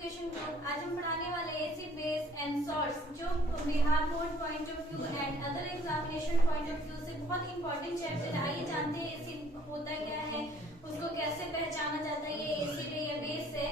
Education group. आज हम पढ़ाने वाले एसिड बेस एंड सॉल्ट्स जो Bihar board point of view and other examination point of view से बहुत इंपॉर्टेंट चैप्टर है। आइए जानते हैं एसिड होता क्या है, उसको कैसे पहचाना जाता है, ये एसिड है या बेस है,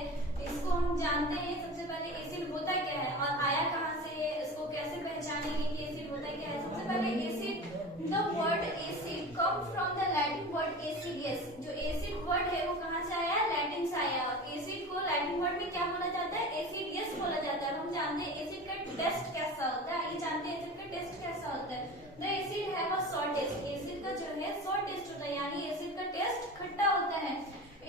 इसको हम जानते हैं। सबसे पहले एसिड होता क्या है और आया कहाँ से है, इसको कैसे पहचानेंगे कि एसिड होता क्या है। सबसे पहले acid, the word acid come from the Latin word acidus. जो एसिड वर्ड है वो कहाँ से आया, लैटिन से आया। और एसिड को लैटिन वर्ड में क्या बोला जाता है, एसिडियस बोला जाता है। हम जानते हैं एसिड का टेस्ट कैसा होता है। आइए जानते हैं एसिड का टेस्ट कैसा होता है। The acid have a sour taste. Acid का जो है सॉर टेस्ट होता है, यानी एसिड का टेस्ट खट्टा होता है।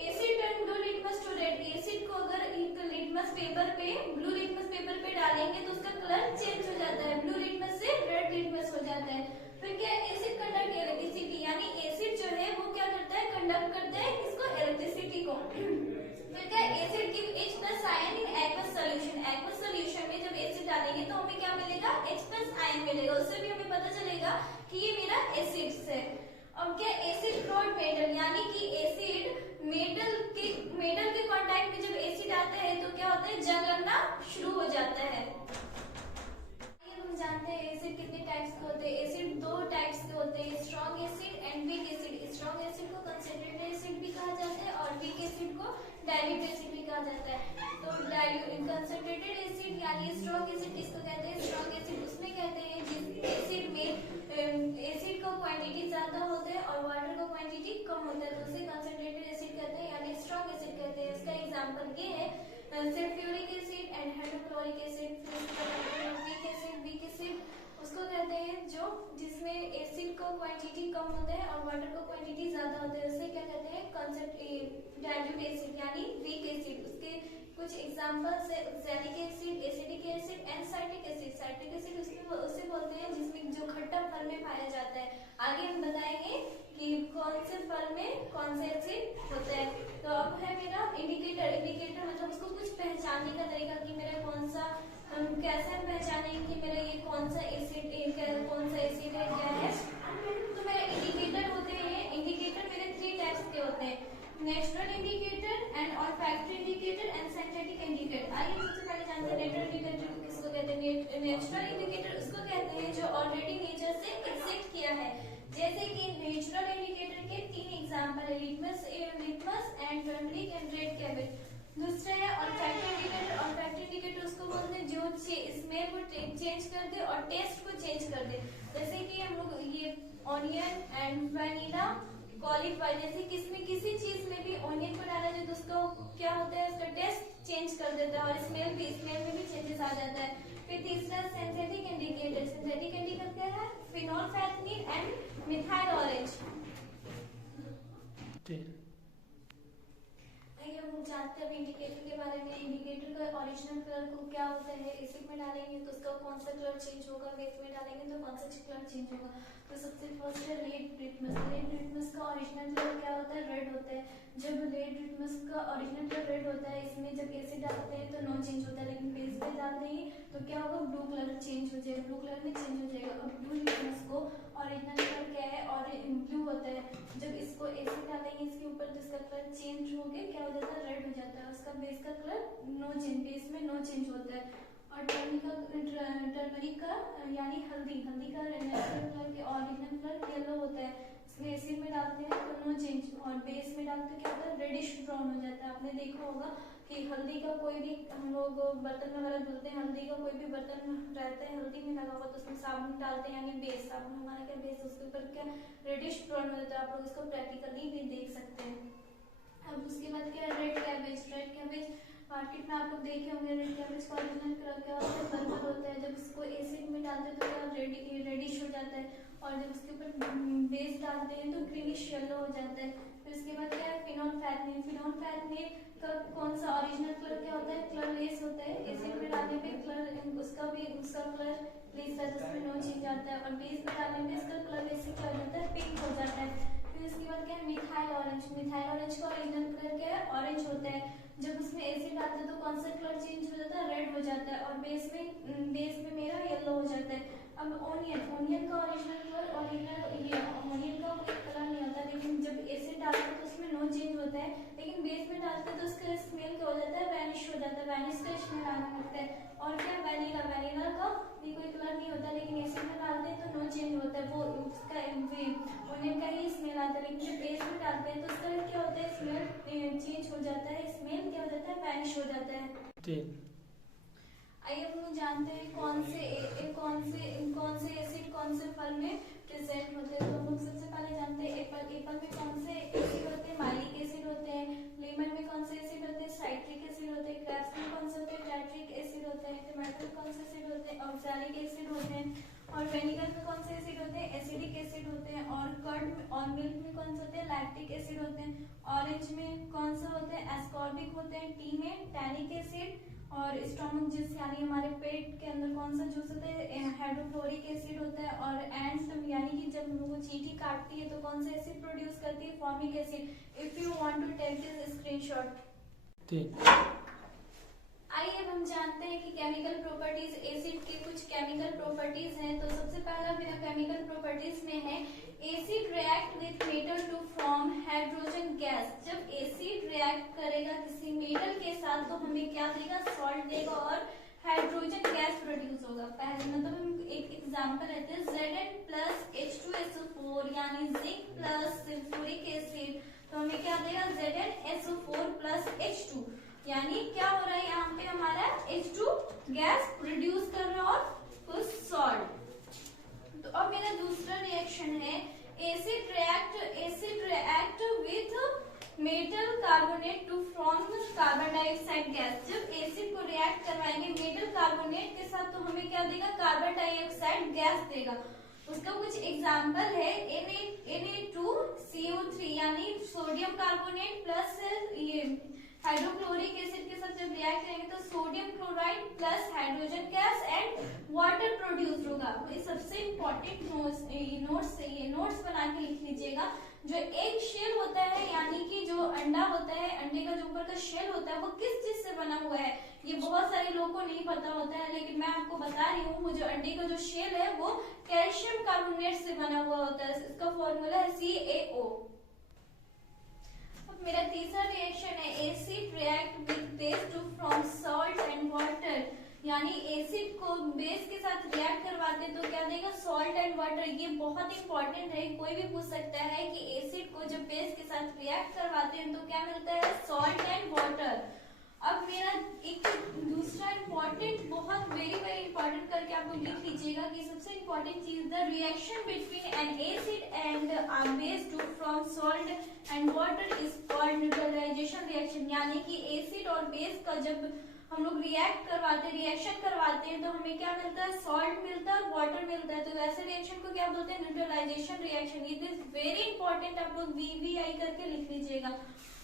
Acid turn blue litmus to red. Acid को अगर एक लिटमस पेपर पे, ब्लू लिटमस पेपर पे डालेंगे तो उसका कलर चेंज हो जाता है, ब्लू लिटमस से रेड लिटमस हो जाता है। फिर क्या, एसिड कंडक्ट इलेक्ट्रिसिटी, यानी एसिड जो है वो क्या करता है, कंडक्ट करता है इसको, इलेक्ट्रिसिटी को। फिर क्या, acid give H+ ion in aqueous solution. Aqueous solution में जब एसिड डालेंगे तो हमें क्या मिलेगा, H+ आयन मिलेगा। उससे भी हमें पता चलेगा कि ये मेरा एसिड है। अब क्या, एसिड क्लोड मेटल, यानी कि एसिड मेटल के कांटेक्ट में जब एसिड आता है तो क्या होता है, जंग लगना शुरू हो जाता है। हम जानते हैं एसिड कितने टाइप्स के होते हैं। एसिड दो टाइप्स के होते हैं, strong acid and weak acid. Strong acid को कंसंट्रेटेड एसिड भी कहा जाता है और वीक एसिड को डाइल्यूट एसिड भी कहा जाता है। तो कंसंट्रेटेड एसिड यानी स्ट्रॉन्ग एसिड किसको कहते हैं, स्ट्रॉन्ग एसिड उसमें कहते हैं जिस एसिड में एसिड का क्वांटिटी ज्यादा होता है और वाटर का क्वांटिटी कम होता है, तो उसे कंसंट्रेटेड एसिड कहते हैं यानी स्ट्रॉन्ग एसिड कहते हैं। इसका एग्जांपल ये है sulphuric acid and hydrochloric acid. Weak acid उसको कहते हैं जो जिसमें एसिड का क्वांटिटी कम होता है और वाटर का क्वांटिटी ज्यादा होता है, उसे क्या कहते हैं, डाइल्यूट एसिड यानी वीक एसिड। उसके कुछ एग्जांपल्स है oxalic acid, acidic acid and citric acid. Citric acid उसे बोलते हैं जिसमें जो खट्टा फल में पाया जाता है। आगे हम बताएंगे कि कौन से फल में कौन से एसिड होता है। तो अब है मेरा इंडिकेटर। इंडिकेटर मतलब उसको कुछ पहचानने का तरीका कि मेरा कौन सा, कैसे हम पहचानेंगे कि मेरा ये कौन सा एसिड है, क्या है। तो मेरे इंडिकेटर होते हैं, इंडिकेटर मेरे 3 टाइप्स के होते हैं, natural indicator and olfactory indicator and synthetic indicator. आइए सबसे पहले जानते हैं नेचुरल इंडिकेटर किसको कहते हैं। नेचुरल इंडिकेटर उसको कहते हैं जो ऑलरेडी नेचर से एक्सिस्ट किया है। जैसे कि नेचुरल इंडिकेटर के 3 एग्जांपल है, litmus and turmeric and red cabbage. दूसरा है ऑल्फैक्टरी इंडिकेटर। ऑल्फैक्टरी इंडिकेटर उसको बोलते हैं जो स्मेल को चेंज कर दे और टेस्ट को चेंज कर दे। जैसे कि हम लोग ये ऑनियन एंड वैनिला, कॉलीफ्लावर, जैसे किसी चीज में भी ऑनियन को डाला जाए तो उसका क्या होता है, उसका टेस्ट चेंज कर देता है और स्मेल में भी चेंजेस आ जाता है। फिर तीसरा सिंथेटिक इंडिकेटर। सिंथेटिक इंडिकेटर क्या है, फिनोल्फैथलीन एंड मिथाइल ऑरेंज। हम जानते हैं इंडिकेटर के बारे में। इंडिकेटर का ओरिजिनल कलर को क्या होता है, एसिड में डालेंगे तो उसका कौन सा कलर चेंज होगा, बेस में डालेंगे तो कौन सा कलर चेंज होगा। तो सबसे फर्स्ट है रेड लिटमस। रेड लिटमस का ओरिजिनल कलर क्या होता है, रेड होता है। जब रेड लिटमस का ओरिजिनल कलर रेड होता है, इसमें जब एसिड डालते हैं तो नो चेंज होता है, लेकिन बेस में डालते हैं तो क्या होगा, ब्लू कलर चेंज हो जाएगा, ब्लू कलर में चेंज हो जाएगा। अब ब्लू लिटमस को ओरिजिनल कलर क्या है, और ब्लू होता है। जब इसको एसिड डालेंगे इसके ऊपर तो इसका कलर चेंज हो गया, क्या हो जाता है, रेड हो जाता है। उसका बेस का कलर नो चेंज, बेस में नो चेंज होता है। और टर्मरिक का यानी हल्दी का नेचुरल कलर के ओरिजिनल कलर येलो होता है। इसमें एसिड में डालते हैं तो नो चेंज और बेस में डालते हैं क्या होता है, रेडिश ब्राउन हो जाता है। आपने देखा होगा कि हल्दी का कोई भी हम लोग बर्तन वगैरह धुलते हैं, हल्दी का कोई भी बर्तन रहता है हल्दी में लगा हुआ तो उसमें साबुन डालते हैं, यानी बेस, साबुन हमारा क्या बेस, उसके ऊपर क्या रेडिश ब्राउन हो जाता है। आप लोग इसको प्रैक्टिकली भी देख सकते हैं। अब उसके बाद क्या है, red cabbage. Red cabbage market में आप लोग देखे होंगे। रेड कैबेज का ओरिजिनल कलर क्या होता है, पर्पल होता है। जब इसको एसिड में डालते हैं तो क्या रेडिश हो जाता है और जब उसके ऊपर बेस डालते हैं तो ग्रीनिश येलो हो जाता है। फिर उसके बाद क्या है, फिनोल्फैथलीन। फिनोल्फैथलीन का कौन सा ओरिजिनल कलर क्या होता है, कलरलेस होता है। एसिड में डालने पे कलर उसका कलर लेस रहता है, उसमें नो चेंज आता है और बेस में डालने पे इसका कलर लेस क्या हो जाता है, पिंक हो जाता है। फिर इसके बाद क्या है, मिथाइल ऑरेंज। मिथाइल ऑरेंज का ओरिजिनल कलर क्या है, ऑरेंज होता है। जब उसमें एसिड डालते हैं तो कौन सा कलर चेंज हो जाता है, रेड हो जाता है और बेस में मेरा येलो हो जाता है। अब ऑनियन का ओरिजिनल कलर, ऑनियन का कोई कलर नहीं होता, लेकिन जब एसिड डालते हैं तो उसमें नो चेंज होता है, लेकिन बेस में डालते हैं तो उसका स्मेल क्या हो जाता है, वैनिश हो हो जाता है, वैनिश का स्मेल आने लगता है। और क्या वैनिला, वैनिला का भी कोई कलर नहीं होता, लेकिन एसिड में डालते हैं तो नो चेंज होता है, वो उसका उन्हें का ही स्मेल आता है। लेकिन जब बेस में डालते हैं तो उसका क्या होता है, स्मेल चेंज हो जाता है, स्मेल क्या हो जाता है, वैनिश हो जाता है। आइए हम लोग जानते हैं कौन से एसिड कौन से फल में प्रेजेंट होते हैं। तो हम लोग सबसे पहले जानते हैं एप्पल। एप्पल में कौन से एसिड होते हैं, माइलिक एसिड होते हैं। लेमन में कौन से एसिड होते हैं, साइट्रिक एसिड होते हैं। ग्रेप्स में कौन से होते हैं, टैट्रिक एसिड होते हैं। टमाटो में कौन से एसिड होते हैं, ऑक्सैलिक एसिड होते हैं। और विनेगर में कौन से एसिड होते हैं, एसिडिक एसिड होते हैं। और कर्ड और मिल्क में कौन से होते हैं, लैक्टिक एसिड होते हैं। ऑरेंज में कौन से होते हैं, एस्कॉर्बिक होते हैं। टी में टैनिक एसिड। और स्टोमक जूस यानी हमारे पेट के अंदर कौन सा जूस होता है, हाइड्रोक्लोरिक एसिड होता है। और एंड यानी कि जब हम लोग को चींटी काटती है तो कौन सा एसिड प्रोड्यूस करती है, formic acid. If you want to take this screenshot. आइए अब हम जानते हैं कि केमिकल प्रॉपर्टीज, एसिड के कुछ केमिकल प्रॉपर्टीज हैं। तो सबसे पहला मेरा केमिकल प्रॉपर्टीज में है acid react with metal to form hydrogen gas. जब एसिड रिएक्ट करेगा किसी मेटल के साथ तो हमें क्या देगा, सॉल्ट देगा और हाइड्रोजन गैस प्रोड्यूस होगा। पहले मतलब हम एक एग्जांपल लेते हैं, Zn प्लस H2SO4 यानी जिंक प्लस सल्फ्यूरिक एसिड, तो हमें क्या देगा, ZnSO4 प्लस H2 यानी क्या हो रहा है, यहाँ पे हमारा H2 गैस प्रोड्यूस कर रहा है और कुछ सॉल्ट। तो अब मेरा दूसरा रिएक्शन है acid react with metal carbonate to form carbon dioxide gas. जब एसिड को रिएक्ट करवाएंगे मेटल कार्बोनेट के साथ तो हमें क्या देगा, कार्बन डाइऑक्साइड गैस देगा। उसका कुछ एग्जाम्पल है Na2CO3 यानी सोडियम कार्बोनेट प्लस ये हाइड्रोक्लोरिक एसिड के साथ जब रिएक्ट करेंगे तो sodium chloride plus hydrogen gas and water produce होगा। ये सबसे इम्पोर्टेंट नोट्स बना के लिख लीजिएगा। जो एग शेल होता है यानी कि जो अंडा होता है, अंडे का जो ऊपर का शेल होता है वो किस चीज से बना हुआ है, ये बहुत सारे लोगों को नहीं पता होता है, लेकिन मैं आपको बता रही हूँ। जो अंडे का जो शेल है वो कैल्शियम कार्बोनेट से बना हुआ होता है, इसका फॉर्मूला है CaO। मेरा तीसरा रिएक्शन है acid react with base to form salt and water यानी एसिड को बेस के साथ रिएक्ट करवाते हैं तो क्या देगा, सॉल्ट एंड वाटर। ये बहुत इंपॉर्टेंट है, कोई भी पूछ सकता है कि एसिड को जब बेस के साथ रिएक्ट करवाते हैं तो क्या मिलता है, सॉल्ट एंड वाटर। अब मेरा एक दूसरा इम्पोर्टेंट, बहुत वेरी इंपॉर्टेंट करके आप लोग लिख लीजिएगा कि सबसे इम्पोर्टेंट चीज, the reaction between an acid and a base to from salt and water is called neutralisation reaction. यानी कि एसिड और बेस का जब हम लोग रिएक्शन करवाते हैं तो हमें क्या मिलता है, सॉल्ट मिलता है, वाटर मिलता है। तो वैसे रिएक्शन को क्या बोलते हैं, neutralisation reaction. It is very important, आप लोग VVI करके लिख लीजिएगा।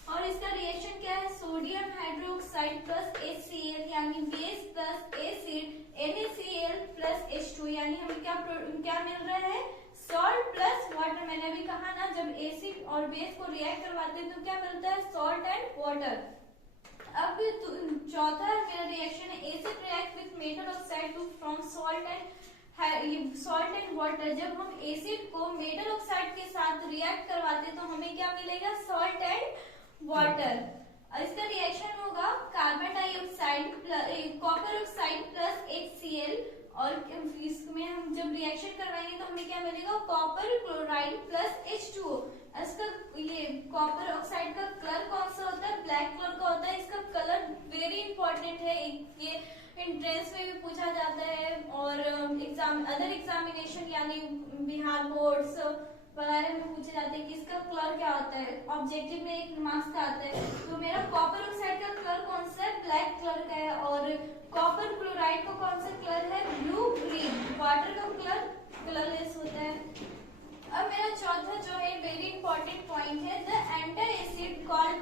और इसका रिएक्शन क्या है, सोडियम हाइड्रोक्साइड प्लस HCl यानी base plus acid NaCl plus H2 यानी हमें क्या मिल रहा है, सॉल्ट प्लस वाटर। मैंने अभी कहा ना, जब एसिड और बेस को रिएक्ट करवाते हैं तो क्या मिलता है, सॉल्ट एंड वाटर। अब चौथा मेरा रिएक्शन है acid react with metal oxide to from salt and water. जब हम एसिड को मेटल ऑक्साइड के साथ रिएक्ट करवाते हैं तो हमें क्या मिलेगा, सॉल्ट एंड वाटर। इसका रिएक्शन होगा carbon dioxide copper oxide plus HCl और इसमें हम जब रिएक्शन करवाएंगे तो हमें क्या मिलेगा, कॉपर क्लोराइड प्लस H2O। इसका ये कॉपर ऑक्साइड का कलर कौन सा होता है, ब्लैक कलर का होता है। इसका कलर वेरी इंपॉर्टेंट है, ये एंट्रेंस में भी पूछा जाता है और अदर एग्जामिनेशन यानी बिहार बोर्ड्स वगैरह में पूछे जाते हैं कि इसका कलर क्या होता है, ऑब्जेक्टिव में एक मार्क्स का आता है। तो मेरा कॉपर ऑक्साइड का कलर कौन सा है, ब्लैक कलर का है। और कॉपर क्लोराइड का कौन सा कलर है, ब्लू ग्रीन। वाटर का कलर कलरलेस होता है। अब मेरा चौथा जो है वेरी इंपॉर्टेंट पॉइंट है, the antacid called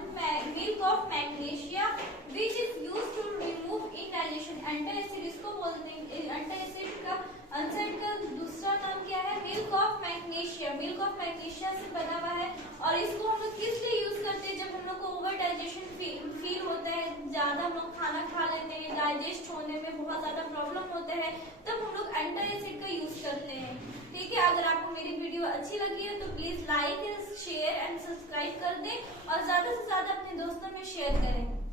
milk of magnesia which is used to remove indigestion. Antacid इसको बोलते हैं, एंटर एसिड का आंसर का दूसरा नाम क्या है, milk of magnesia. Milk of magnesia से बना हुआ है और इसको हम लोग किस लिए यूज करते हैं, जब हम लोग को ओवर डाइजेशन फील होता है, ज्यादा हम लोग खाना खा लेते हैं, डाइजेस्ट होने में बहुत ज्यादा प्रॉब्लम होता है, तब हम लोग एंटर एसिड का यूज करते हैं। ठीक है, अगर आपको मेरी वीडियो अच्छी लगी है तो please like share and subscribe कर दें और ज्यादा से ज्यादा अपने दोस्तों में शेयर करें।